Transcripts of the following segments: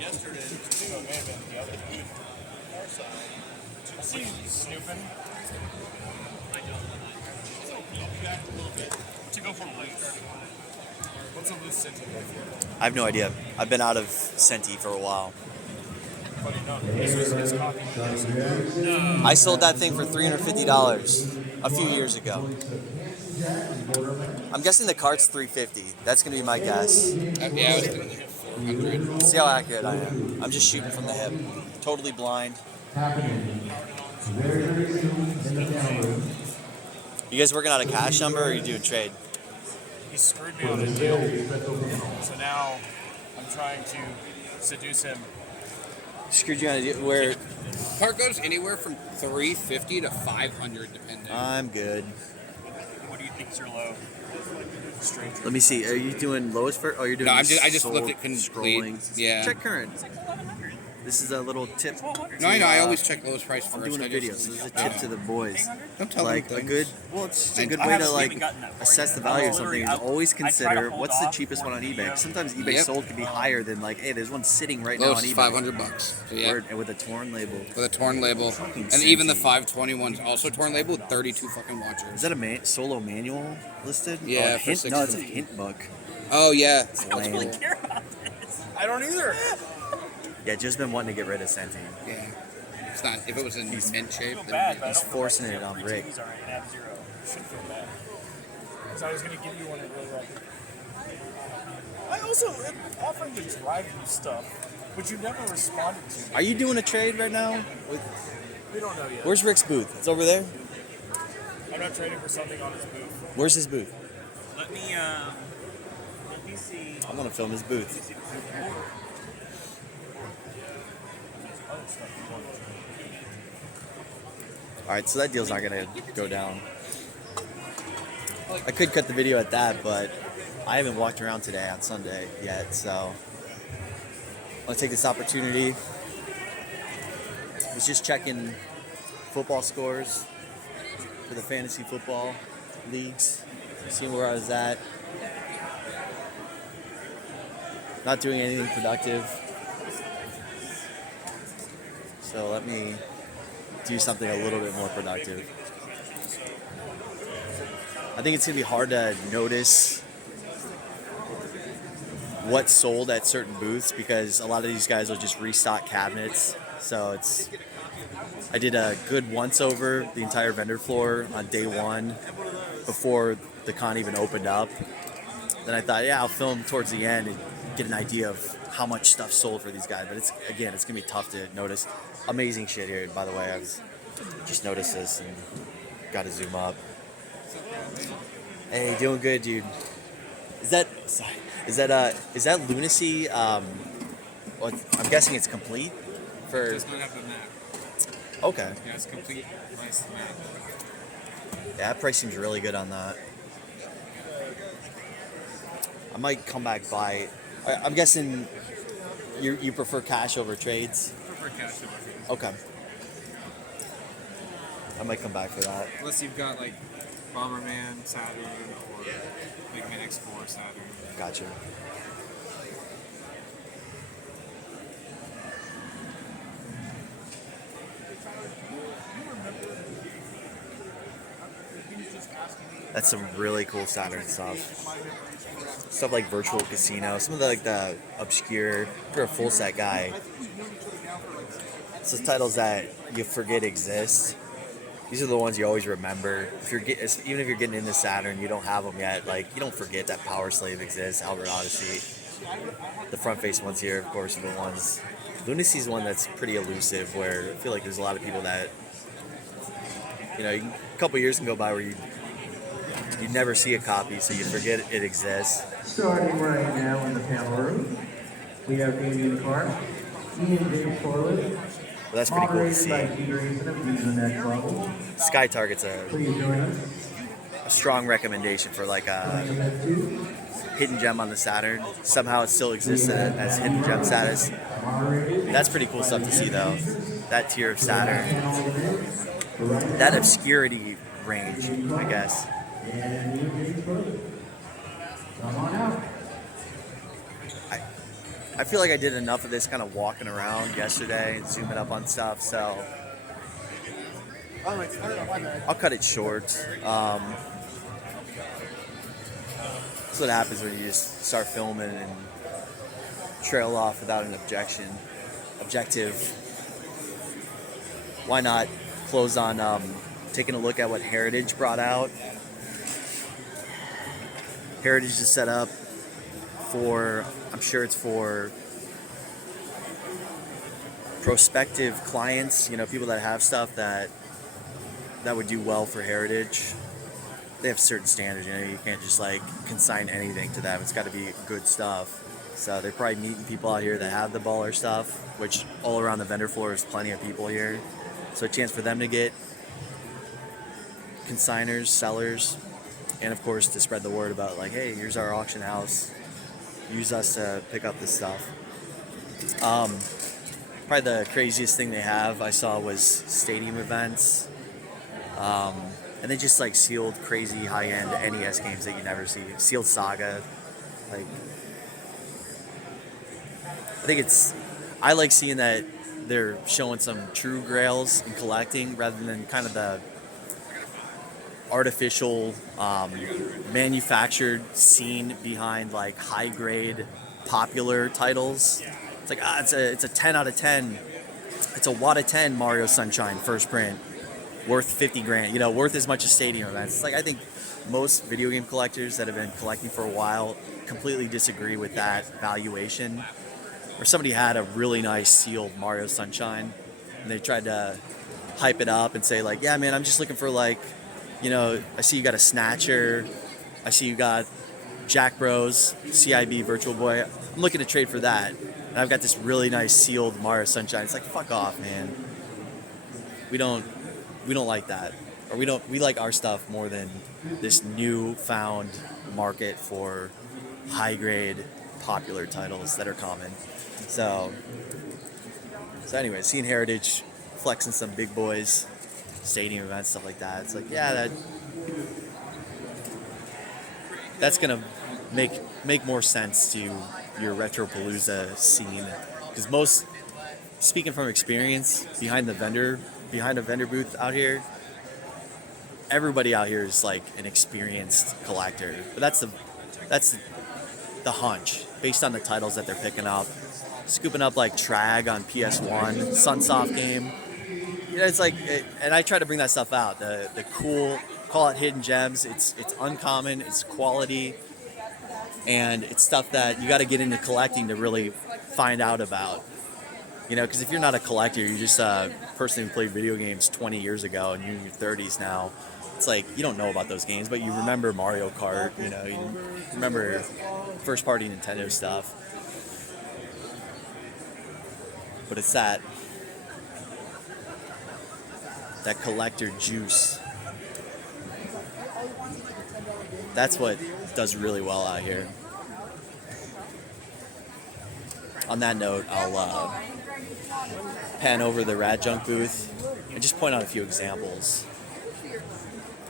yesterday. So it may have been the other side. I see you snooping. I'll be back a little bit. To go for loose. What's a loose Senti go for? I have no idea. I've been out of Senti for a while. Buddy, no. This was his copy. I sold that thing for $350 a few years ago. I'm guessing the cart's $350. That's gonna be my guess. Yeah, I was thinking like 400. See how accurate I am. I'm just shooting from the hip. Totally blind. You guys working out a cash number or are you doing trade? He screwed me on a deal. So now I'm trying to seduce him. Screwed you on a deal where Cart goes anywhere from 350 to 500 depending. I'm good. What do you think is your low? Stranger. Let me see. Are you doing lowest first? Oh, you're doing. No, I just just sold, looked at complete. scrolling. Yeah. Check current. This is a little tip. No, I know. I always check lowest price first. I'm doing a video, so this is a tip to the boys. Don't tell Like them a things. good, well, it's just a good I way to haven't like even gotten that far assess yet. the value of I'm something. Is literally- always I try to consider hold what's the off cheapest one on for eBay. video. Sometimes eBay Yep. sold can be higher than like, hey, there's one sitting right now Lowest on is eBay. $500. So yeah, Word, and with a torn label. with a torn label, and even the 521's also torn label with 32 fucking Is watchers. that a solo manual listed? Yeah, Oh, a for hint. No, it's a 650. hint book. Oh yeah, I don't really care about this. I don't either. Yeah, just been wanting to get rid of Senti. yeah. It's not. If it was in mint shape, feel then bad, but I He's don't forcing feel it like on three Rick. TVs already and have 0. Should feel bad. Because I was going to give you one at really like. I also am offering to drive you stuff, but you never responded to me. Are you doing a trade right now? We don't know yet. Where's Rick's booth? It's over there. I'm not trading for something on his booth. Where's his booth? Let me see. I want to film his booth. All right, so that deal's not gonna go down. I could cut the video at that, but I haven't walked around today on Sunday yet, so I want to take this opportunity. I was just checking football scores for the fantasy football leagues, seeing where I was at. Not doing anything productive. So let me do something a little bit more productive. I think it's gonna be hard to notice what's sold at certain booths because a lot of these guys will just restock cabinets. So I did a good once over the entire vendor floor on day one before the con even opened up. Then I thought, yeah, I'll film towards the end and get an idea of how much stuff sold for these guys. But it's gonna be tough to notice. Amazing shit here, by the way. I've just noticed this and got to zoom up. Hey, doing good, dude. Is that Lunacy? Well, I'm guessing it's complete. It does not have the map. Okay. Yeah, it's complete. Nice map. Yeah, that price seems really good on that. I might come back by. I'm guessing you prefer cash over trades. I prefer cash over trades. Okay. I might come back for that. Unless you've got like Bomberman, Saturn, or Big Man X4 Saturn. Gotcha. That's some really cool Saturn stuff. Stuff like Virtual Casino, some of the obscure, if you're a full set guy. It's the titles that you forget exist. These are the ones you always remember. Even if you're getting into Saturn, you don't have them yet. Like, you don't forget that Power Slave exists, Albert Odyssey. The front-faced ones here, of course, are the ones. Lunacy's one that's pretty elusive, where I feel like there's a lot of people that, a couple years can go by where you never see a copy, so you forget it exists. Starting right now in the panel room, we have Damien Clark, Ian James Corliss, Well, that's pretty cool to moderated by see. Peter Eason of Views the Next Level. Sky Target's Please join us. a strong recommendation for like a Event 2, hidden gem on the Saturn. Somehow it still exists as hidden gem status. moderated That's pretty cool stuff to see, though. That tier of Saturn. panel today. Right That obscurity range, I guess. and Ian James Corliss. Come on out. I feel like I did enough of this kind of walking around yesterday and zooming up on stuff, so I'll cut it short. That's what happens when you just start filming and trail off without an objective. Why not close on taking a look at what Heritage brought out? Heritage is set up for, I'm sure it's for prospective clients, people that have stuff that would do well for Heritage. They have certain standards, you can't just like consign anything to them. It's got to be good stuff. So they're probably meeting people out here that have the baller stuff, which all around the vendor floor is plenty of people here. So a chance for them to get consigners, sellers, and of course to spread the word about like, hey, here's our auction house. Use us to pick up this stuff. Probably the craziest thing they have I saw was stadium events. And they just like sealed crazy high-end NES games that you never see. Sealed Saga. Like, I like seeing that they're showing some true grails in collecting rather than kind of the artificial manufactured scene behind like high-grade popular titles. It's like, it's a 10 out of 10. It's a Wad of 10 Mario Sunshine first print. Worth 50 grand, worth as much as stadium events. It's like, I think most video game collectors that have been collecting for a while completely disagree with that valuation. Or somebody had a really nice sealed Mario Sunshine and they tried to hype it up and say like, yeah, man, I'm just looking for like, I see you got a Snatcher. I see you got Jack Bros, CIB Virtual Boy. I'm looking to trade for that. And I've got this really nice sealed Mario Sunshine. It's like, fuck off, man. We don't like that, or we like our stuff more than this newfound market for high grade popular titles that are common. So anyway, seeing Heritage flexing some big boys, stadium events, stuff like that, it's like, yeah, that's gonna make more sense to your Retropalooza scene, because speaking from experience, behind a vendor booth out here, everybody out here is like an experienced collector. But that's the hunch based on the titles that they're picking up, scooping up like Trag on PS1, Sunsoft game. It's like, and I try to bring that stuff out. The cool, call it hidden gems. It's uncommon. It's quality, and it's stuff that you got to get into collecting to really find out about. Because if you're not a collector, you're just a person who played video games 20 years ago and you're in your 30s now. It's like, you don't know about those games, but you remember Mario Kart, you remember first-party Nintendo stuff. But it's that collector juice. That's what does really well out here. On that note, I'll pan over the Rad Junk booth and just point out a few examples.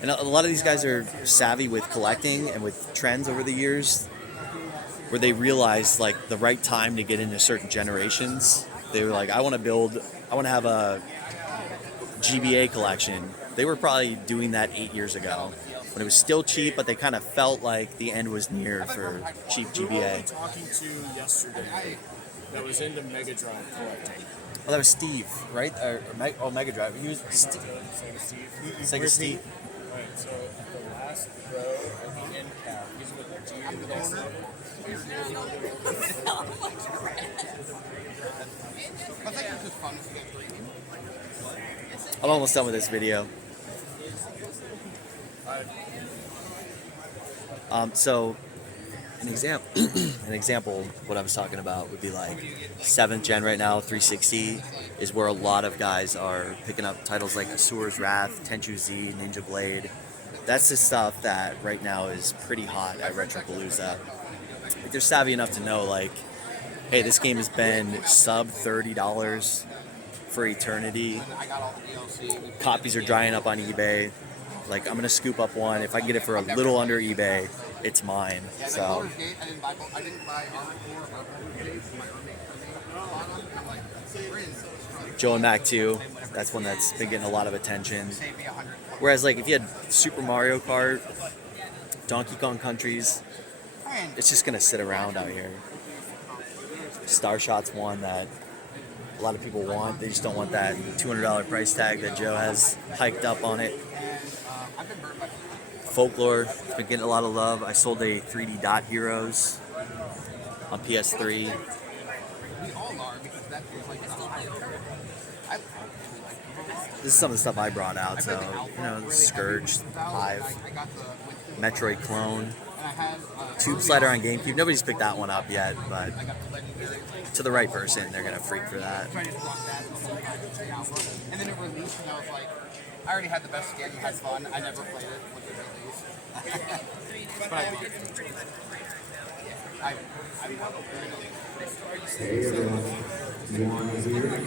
And a lot of these guys are savvy with collecting and with trends over the years, where they realized like the right time to get into certain generations. They were like, I want to have a GBA collection. They were probably doing that 8 years ago when it was still cheap, but they kind of felt like the end was near for cheap GBA. Who were we talking to yesterday that was into Mega Drive collecting? Oh, that was Steve, right? Mega Drive. He was Sega Steve. Right, so the last row of the end cap, he's with the G in the corner. I'm almost done with this video. So an example of what I was talking about would be like 7th gen right now, 360 is where a lot of guys are picking up titles like Asura's Wrath, Tenchu Z, Ninja Blade. That's the stuff that right now is pretty hot at Retropalooza. Like, they're savvy enough to know like, hey, this game has been sub $30 for eternity. Copies are drying up on eBay. Like, I'm gonna scoop up one. If I can get it for a little under eBay, it's mine. Yeah, So. the Colors Gate, I didn't buy Armor Core or Baldur's Gate for my roommate. And I'm like, friends, Joe and Mac 2, that's one that's been getting a lot of attention. save me 100. Whereas, like, if you had Super Mario Kart, Donkey Kong Countries, it's just gonna sit around out here. Star Shot's one that a lot of people want. They just don't want that $200 price tag that Joe has hiked up on it. Folklore has been getting a lot of love. I sold a 3D Dot Heroes on PS3. We all are because that feels like it's a high. This is some of the stuff I brought out. So, you know, Scourge, Hive, Metroid Clone, Tube Slider on GameCube. Nobody's picked that one up yet, but to the right person, they're gonna freak for that. And then it released, and I was like, I already had the best skin, had fun. I never played it with the release. But I loved it. Hey everyone, you want to hear?